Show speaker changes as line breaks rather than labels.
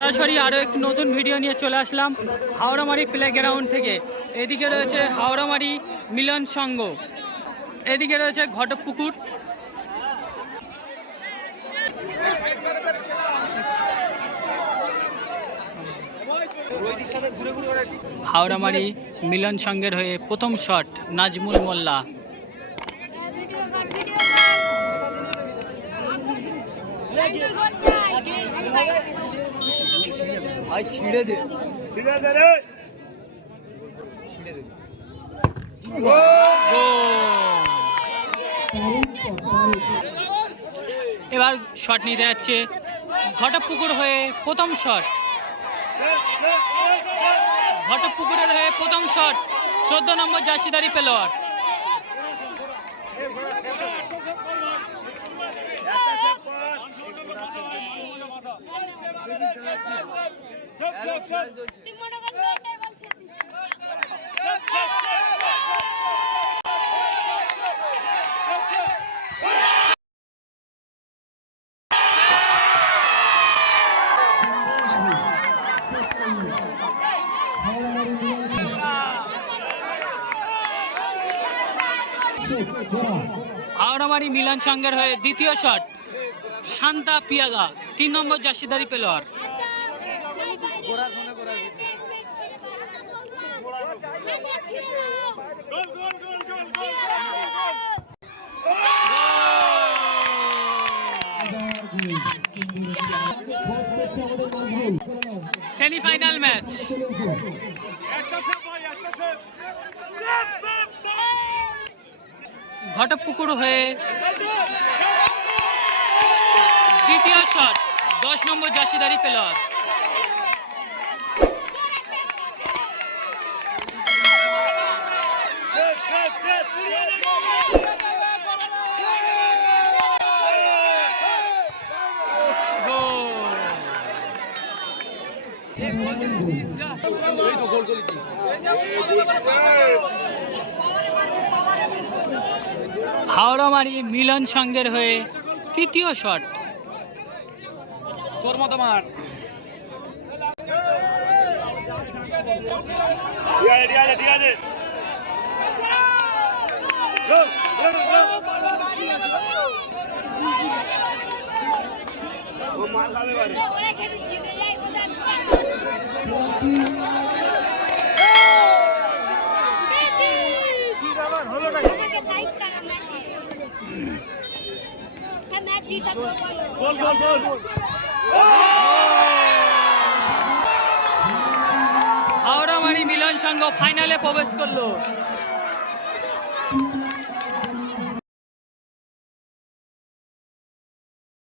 সরাসরি আরও একটি নতুন ভিডিও নিয়ে চলে আসলাম হাওড়ামারি প্লে গ্রাউন্ড থেকে। এদিকে রয়েছে হাওড়ামারি মিলন সংঘ। এদিকে রয়েছে ঘটপুকুর। হাওড়ামারি মিলন সংঘের হয়ে প্রথম শট নাজমুল মোল্লা।
ছিঁড়ে দে।
এবার শট নিতে যাচ্ছে ঘটপুকুর হয়ে প্রথম শট। ঘটপুকুরের হয়ে প্রথম শট চোদ্দ নম্বর জার্সিদারি পেলোয়ার।
তুই মনে কর
মিলান সংঘের হয়ে দ্বিতীয় শট। শান্তা পিয়াগা তিন নম্বর জার্সিদারি পেলোয়ার। সেমিফাইনাল ম্যাচ ঘটপুকুর হয়ে দ্বিতীয় শট দশ নম্বর জাসিদারি পেলোয়ার।
ওই তো গোল করেছি।
হাওড়ামারি মিলন সংঘের হয়ে তৃতীয় শট।
তোর মতো মার
ঠিক আছে ঠিক আছে ও মার খাবে গোল
হাওড়ামারি মিলন সংঘ ফাইনালে প্রবেশ করল।